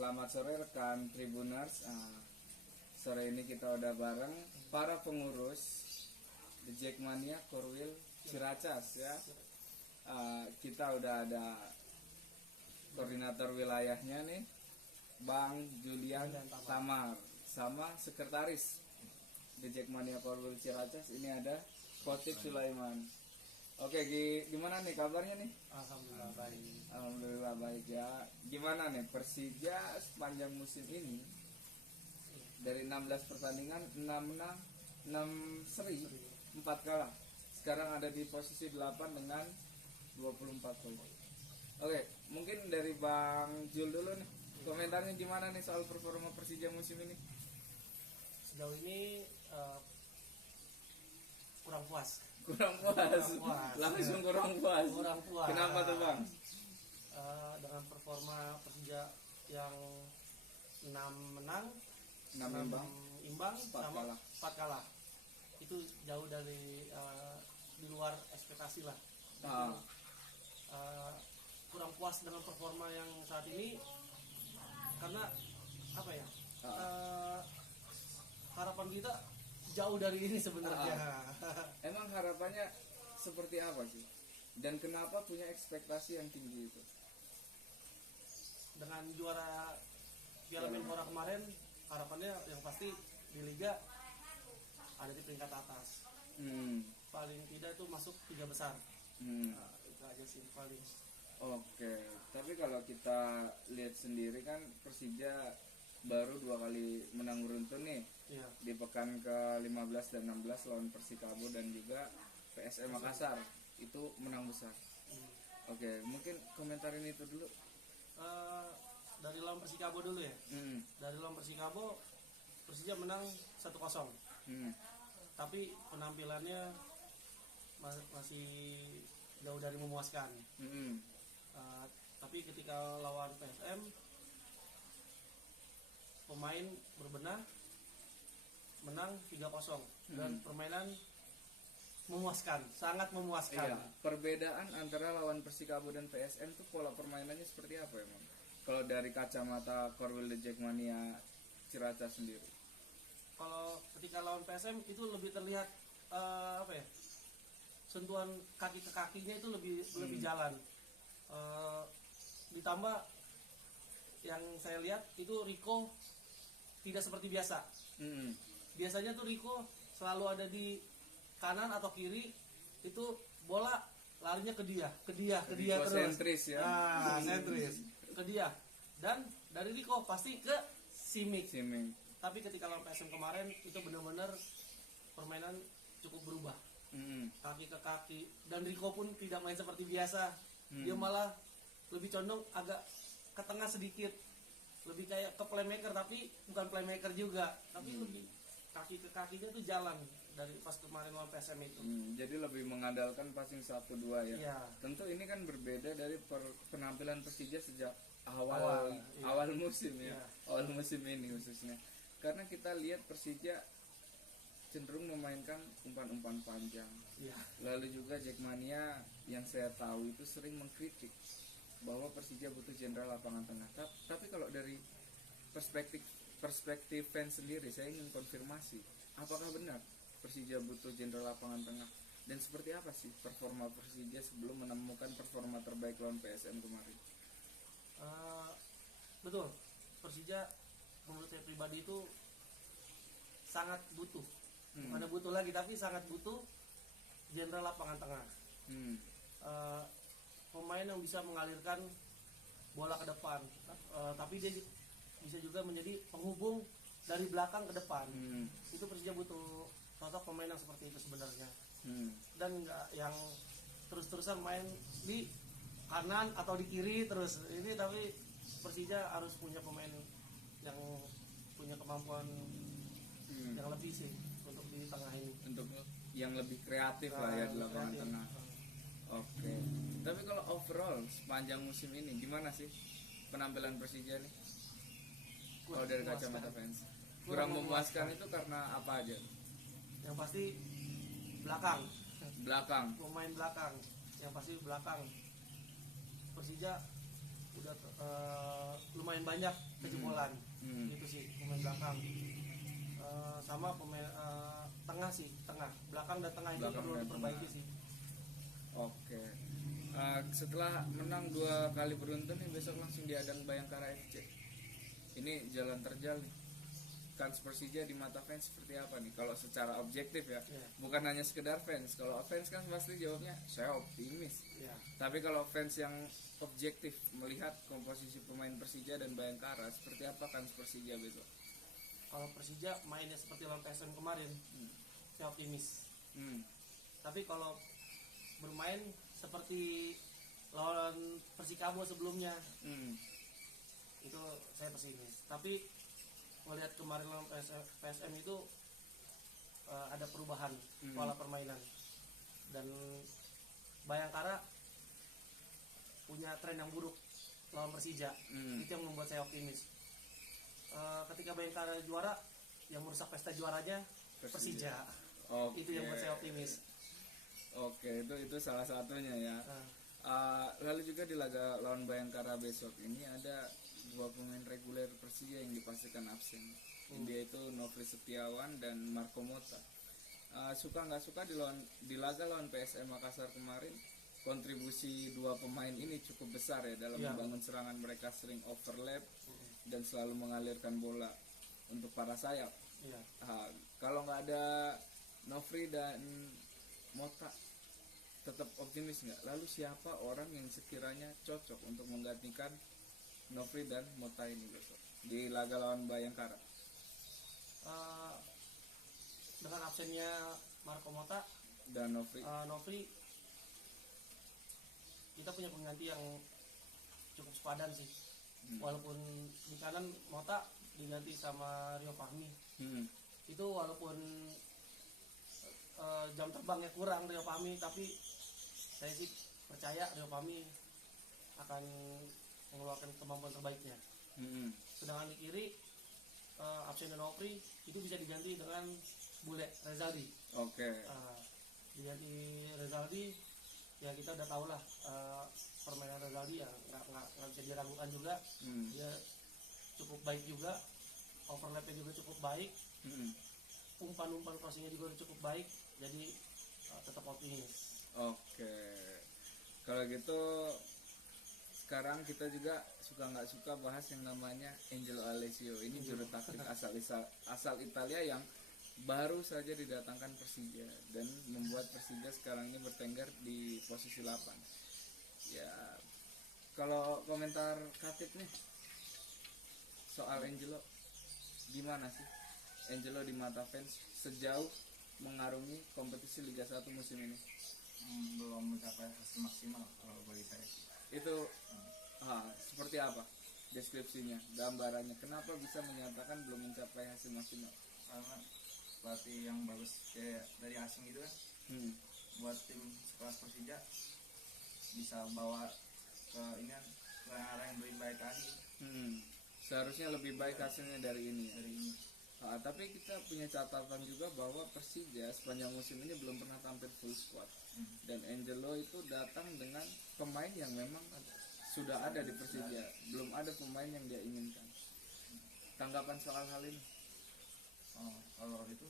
Selamat sore rekan Tribuners. Sore ini kita udah bareng para pengurus The Jackmania Korwil Ciracas ya. Kita udah ada koordinator wilayahnya nih, Bang Julian Tamar, sama sekretaris The Jackmania Korwil Ciracas ini ada Khotib Sulaiman. Oke, gimana nih kabarnya nih? Alhamdulillah baik. Alhamdulillah baik ya. Gimana nih Persija sepanjang musim ini? Dari 16 pertandingan 6 menang, 6 seri, 4 kalah. Sekarang ada di posisi 8 dengan 24 poin. Oke, mungkin dari Bang Jul dulu nih. Komentarnya gimana nih soal performa Persija musim ini? Sejauh ini kurang puas. Langsung kurang puas. Kenapa tuh Bang? Dengan performa Persija yang 6 menang, 6 imbang 4 sama kalah. 4 kalah. Itu jauh dari di luar ekspektasi lah. Kurang puas dengan performa yang saat ini karena apa ya? Harapan kita jauh dari ini sebenarnya. Emang harapannya seperti apa sih? Dan kenapa punya ekspektasi yang tinggi itu? Dengan juara Piala Menpora kemarin, harapannya yang pasti di Liga ada di peringkat atas. Paling tidak itu masuk 3 besar. Itu aja sih paling. Oke, tapi kalau kita lihat sendiri kan Persija baru 2 kali menang beruntun nih. Iya. Di pekan ke-15 dan 16 lawan Persikabo dan juga PSM Makassar itu menang besar. Oke, mungkin komentarin itu dulu. Dari lawan Persikabo dulu ya. Dari lawan Persikabo Persija menang 1-0. Tapi penampilannya masih jauh dari memuaskan. Tapi ketika lawan PSM pemain berbenah, menang 3-0 dan permainan memuaskan, sangat memuaskan. Iya, perbedaan antara lawan Persikabo dan PSM tuh pola permainannya seperti apa emang? Kalau dari kacamata Korwil The Jackmania Ciracas sendiri. Kalau ketika lawan PSM itu lebih terlihat apa ya? Sentuhan kaki ke kakinya itu lebih jalan. Ditambah yang saya lihat itu Rico tidak seperti biasa. Biasanya tuh Rico selalu ada di kanan atau kiri, itu bola larinya ke dia terus. Sentris ya. Sentris ke dia. Dan dari Rico pasti ke Simic. Tapi ketika lawan PSM kemarin itu benar-benar permainan cukup berubah. Kaki ke kaki, dan Rico pun tidak main seperti biasa. Dia malah lebih condong agak ke tengah sedikit, lebih kayak ke playmaker, tapi bukan playmaker juga, tapi lebih kaki ke kakinya tuh jalan dari pas kemarin lawan PSM itu. Jadi lebih mengandalkan passing 1-2 ya. Iya. Tentu ini kan berbeda dari penampilan Persija sejak awal musim ya. Iya. Awal musim ini khususnya. Karena kita lihat Persija cenderung memainkan umpan-umpan panjang. Iya. Lalu juga Jackmania yang saya tahu itu sering mengkritik bahwa Persija butuh jenderal lapangan tengah. Tapi kalau dari perspektif fans sendiri, saya ingin konfirmasi, apakah benar Persija butuh jenderal lapangan tengah? Dan seperti apa sih performa Persija sebelum menemukan performa terbaik lawan PSM kemarin? Betul, Persija menurut saya pribadi itu sangat butuh, bukan butuh lagi, tapi sangat butuh jenderal lapangan tengah. Pemain yang bisa mengalirkan bola ke depan, tapi dia bisa juga menjadi penghubung dari belakang ke depan. Itu Persija butuh sosok pemain yang seperti itu sebenarnya. Dan nggak yang terus-terusan main di kanan atau di kiri terus. Ini tapi Persija harus punya pemain yang punya kemampuan yang lebih sih untuk di tengah ini. Untuk yang lebih kreatif lah ya di lapangan tengah. Oke. Tapi kalau overall sepanjang musim ini gimana sih penampilan Persija nih? Kalau dari kacamata fans, kurang memuaskan itu karena apa aja? Yang pasti belakang. Belakang. Pemain belakang. Yang pasti belakang. Persija udah udah lumayan banyak kejebolan. Itu sih pemain belakang. Sama pemain tengah sih, belakang dan tengah itu Belakang perlu dan diperbaiki tengah. sih. Oke. Setelah menang 2 kali beruntun nih, besok langsung dihadang Bayangkara FC. Ini jalan terjal nih. Kans Persija di mata fans seperti apa nih? Kalau secara objektif ya, Iya. bukan hanya sekedar fans. Kalau fans kan pasti jawabnya saya optimis. Ya. Tapi kalau fans yang objektif melihat komposisi pemain Persija dan Bayangkara, seperti apa kans Persija besok? Kalau Persija mainnya seperti lawan PSM kemarin, saya optimis. Tapi kalau bermain seperti lawan Persikabo sebelumnya, itu saya pesimis. Tapi melihat kemarin lawan PSM itu ada perubahan pola permainan, dan Bayangkara punya tren yang buruk lawan Persija. Itu yang membuat saya optimis. Ketika Bayangkara juara, yang merusak pesta juaranya Persija. Oke. Itu yang membuat saya optimis. Oke, itu salah satunya ya. Lalu juga di laga lawan Bayangkara besok ini ada 2 pemain reguler Persija yang dipastikan absen. Dia itu Nofri Setiawan dan Marco Motta. Suka nggak suka di laga lawan PSM Makassar kemarin, kontribusi 2 pemain ini cukup besar ya dalam membangun serangan. Mereka sering overlap dan selalu mengalirkan bola untuk para sayap. Kalau nggak ada Nofri dan Motta, tetap optimis nggak? Lalu siapa orang yang sekiranya cocok untuk menggantikan Nofri dan Motta ini besok di laga lawan Bayangkara? Dengan absennya Marco Motta Dan Nofri, kita punya pengganti yang cukup sepadan sih. Walaupun di kanan Motta diganti sama Rio Fahmi, itu walaupun jam terbangnya kurang Rio Fahmi, tapi saya sih percaya Rio Fahmi akan mengeluarkan kemampuan terbaiknya. Sedangkan di kiri, absen Nofri itu bisa diganti dengan Bule Rezaldi. Diganti Rezaldi, ya kita udah tahu lah permainan Rezaldi ya nggak bisa diragukan juga. Dia cukup baik juga, overlapnya juga cukup baik, umpan crossingnya juga cukup baik, jadi tetap optimis. Oke, kalau gitu sekarang kita juga suka nggak suka bahas yang namanya Angelo Alessio. Ini juru taktik asal Italia yang baru saja didatangkan Persija dan membuat Persija sekarang ini bertengger di posisi 8. Ya, kalau komentar Katib nih soal Angelo, gimana sih Angelo di mata fans sejauh mengarungi kompetisi Liga 1 musim ini? Belum mencapai hasil maksimal kalau bagi saya. Itu seperti apa deskripsinya, gambarannya, kenapa bisa menyatakan belum mencapai hasil maksimal? Karena pelatih yang bagus kayak dari asing gitu kan, buat tim sekelas Persija bisa bawa ke ini kan, ke arah yang lebih baik lagi. Seharusnya lebih baik hasilnya dari ini. Tapi kita punya catatan juga bahwa Persija sepanjang musim ini belum pernah tampil full squad. Dan Angelo itu datang dengan pemain yang memang sudah ada di Persija, belum ada pemain yang dia inginkan. Tanggapan soal hal ini? Kalau itu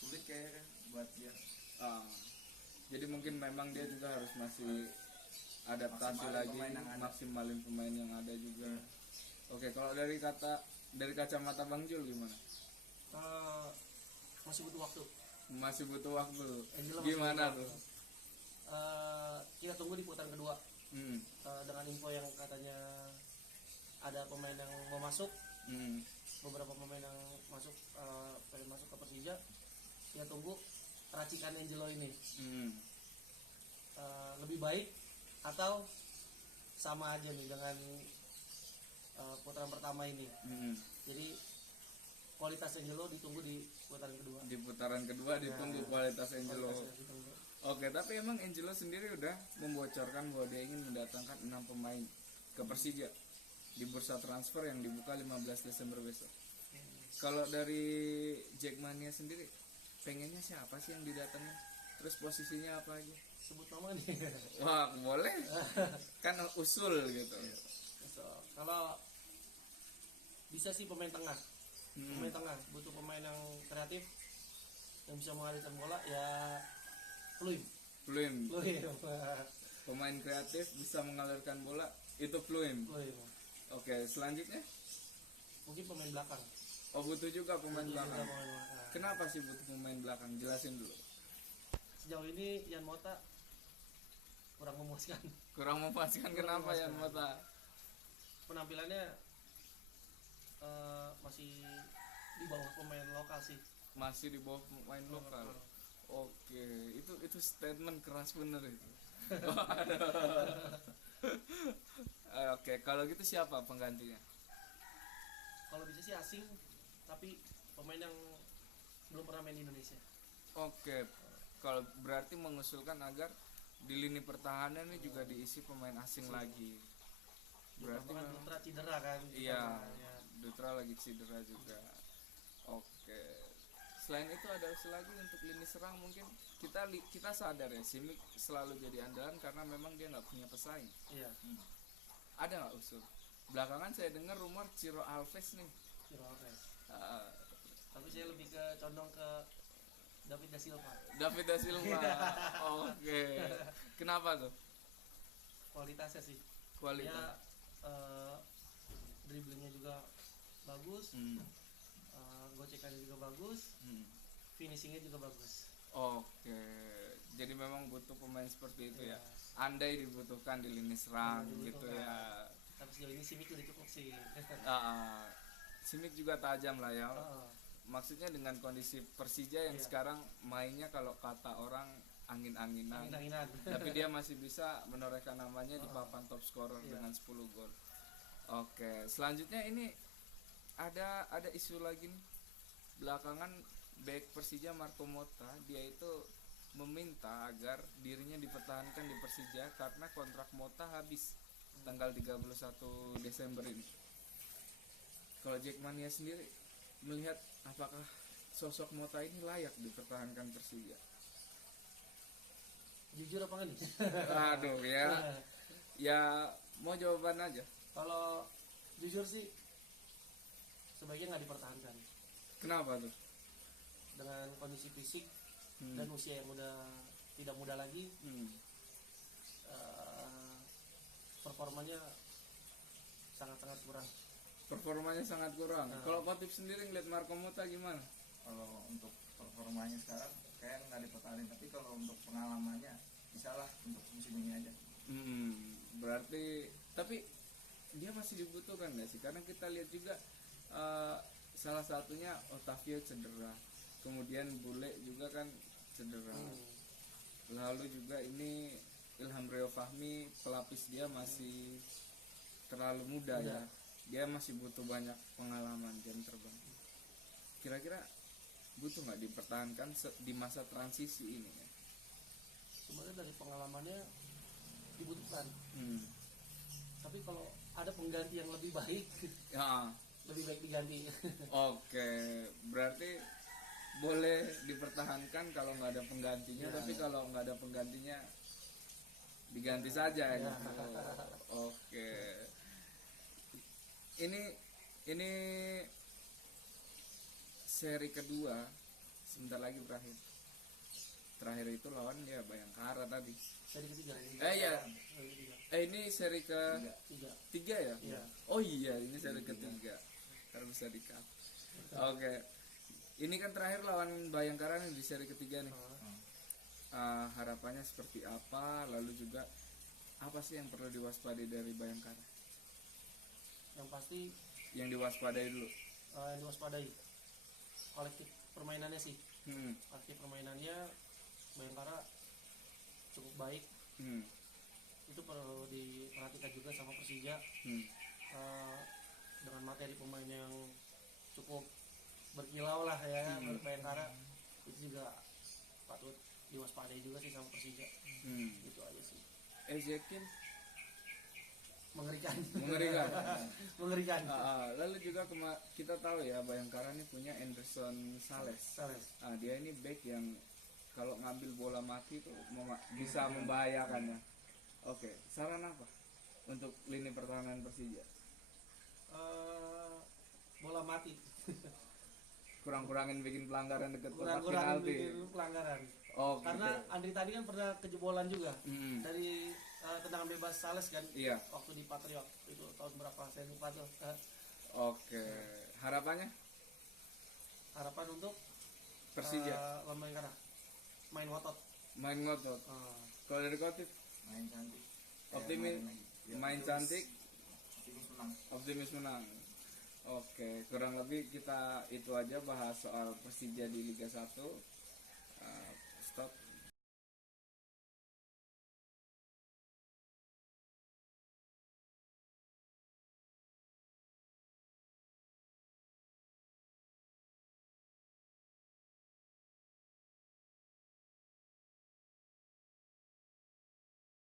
sulit kayaknya kan buat dia. Jadi mungkin memang dia juga harus masih adaptasi maksimalin pemain yang ada juga. Oke, kalau dari kacamata Bang Jul gimana? Masih butuh waktu. Masih butuh waktu. Angelo Gimana masih tuh? Kita tunggu di putaran kedua. Dengan info yang katanya ada pemain yang mau masuk, beberapa pemain yang pengen masuk ke Persija, kita tunggu racikan Angelo ini lebih baik atau sama aja nih dengan putaran pertama ini. Jadi kualitas Angelo ditunggu di putaran kedua. Di putaran kedua ditunggu kualitas Angelo. Oke, tapi emang Angelo sendiri udah membocorkan bahwa dia ingin mendatangkan 6 pemain ke Persija di bursa transfer yang dibuka 15 Desember besok. Kalau dari Jackmania sendiri, pengennya siapa sih yang didatangin? Terus posisinya apa aja? Sebut nama nih. Wah, boleh. Kan usul gitu. Kalau bisa sih pemain tengah. Pemain tengah butuh pemain yang kreatif yang bisa mengalirkan bola ya. Fluim. Pemain kreatif bisa mengalirkan bola itu Fluim. Oke, selanjutnya Mungkin pemain belakang. oh butuh juga pemain Butuh juga belakang. pemain belakang. Kenapa sih butuh pemain belakang? Jelasin dulu. Sejauh ini Yan Mota kurang memuaskan. Kurang memuaskan kenapa ya Mata? Penampilannya masih di bawah pemain lokal sih. Masih di bawah pemain lokal. Oke, itu statement keras bener itu. Oke, kalau gitu siapa penggantinya? Kalau bisa sih asing, tapi pemain yang belum pernah main di Indonesia. Oke, kalau berarti mengusulkan agar di lini pertahanan ini juga diisi pemain asing lagi. Berarti Kan memang Dutra cedera kan. iya, Ya. Dutra lagi cedera juga. Oke. Selain itu ada usul lagi untuk lini serang mungkin kita sadar ya Simic selalu jadi andalan karena memang dia nggak punya pesaing. Iya. Ada nggak usul? Belakangan saya dengar rumor Ciro Alves nih. Ciro Alves. Ah, Tapi saya lebih condong ke David da Silva. David da Silva. Oke. Kenapa tuh? Kualitasnya sih. Kualitas. Dia dribblingnya juga bagus, gocekannya juga bagus, finishingnya juga bagus. Oke. Jadi memang butuh pemain seperti itu ya. Iya. Andai dibutuhkan di lini serang Iya, gitu dibutuhkan. ya. Tapi sejauh ini Simic udah cukup sih. Simic juga tajam lah ya. Heeh. Maksudnya dengan kondisi Persija yang Iya. sekarang mainnya kalau kata orang angin-anginan. Angin-anginan. Tapi dia masih bisa menorehkan namanya di papan top scorer Iya. dengan 10 gol. Oke, selanjutnya ini ada isu lagi nih. Belakangan back Persija Marco Motta dia itu meminta agar dirinya dipertahankan di Persija karena kontrak Motta habis tanggal 31 Desember ini. Kalau Jackmania sendiri melihat apakah sosok Motta ini layak dipertahankan Persija? Jujur apa enggak nih? Aduh ya mau jawaban aja. Kalau jujur sih sebaiknya nggak dipertahankan. Kenapa tuh? Dengan kondisi fisik dan usia yang udah tidak muda lagi, performanya sangat-sangat kurang. Performanya sangat kurang. Nah. Kalau Patip sendiri ngeliat Marco Motta gimana? Kalau untuk performanya sekarang kayak nggak dipertahankan, tapi kalau untuk pengalamannya bisa lah untuk musim ini aja. Berarti tapi dia masih dibutuhkan nggak sih? Karena kita lihat juga salah satunya Otavio cedera, kemudian Bule juga kan cedera. Lalu juga ini Ilham Rio Fahmi pelapis dia masih terlalu muda ya. Dia masih butuh banyak pengalaman jam terbang. Kira-kira butuh nggak dipertahankan di masa transisi ini ya? Sebenarnya dari pengalamannya dibutuhkan. Tapi kalau ada pengganti yang lebih baik, Ya. lebih baik diganti. Oke, berarti boleh dipertahankan kalau nggak ada penggantinya, tapi kalau nggak ada penggantinya diganti saja gitu. Oke. Ini seri kedua sebentar lagi berakhir. Terakhir itu lawan ya Bayangkara tadi. Seri ketiga. Iya. Seri ketiga. Ini seri Tiga. ketiga ya? Iya. Oh iya, ini seri ketiga. Harus bisa di-cut. Oke. Ini kan terakhir lawan Bayangkara nih di seri ketiga nih. Harapannya seperti apa? Lalu juga apa sih yang perlu diwaspadai dari Bayangkara? Yang pasti Yang diwaspadai dulu. yang diwaspadai kolektif permainannya sih. Hmm. Kolektif permainannya Bayangkara cukup baik. Itu perlu diperhatikan juga sama Persija. Dengan materi pemain yang cukup berkilau lah ya, Bayangkara itu juga patut diwaspadai juga sih sama Persija. Itu aja sih. Ezekiel Mengerikan. mengerikan. Lalu juga kita tahu ya Bayangkara ini punya Anderson Sales. Dia ini back yang kalau ngambil bola mati tuh bisa membahayakan ya. Oke, saran apa untuk lini pertahanan Persija? Bola mati. Kurang-kurangin bikin pelanggaran deket kotak Kurang-kurangin penalti. bikin pelanggaran. Oh, Karena gitu. Andri tadi kan pernah kejebolan juga Mm. dari tendangan bebas Sales kan. Iya. Waktu di Patriot itu tahun berapa saya lupa tuh. Oke. Harapannya Harapan untuk Persija Lembang main ngotot. main ngotot. Kalau dari Kotif Main cantik. Optimis, Main lagi. Ya, main terus cantik, optimis menang. optimis menang. Oke, kurang lebih kita itu aja bahas soal Persija di Liga 1. Stop.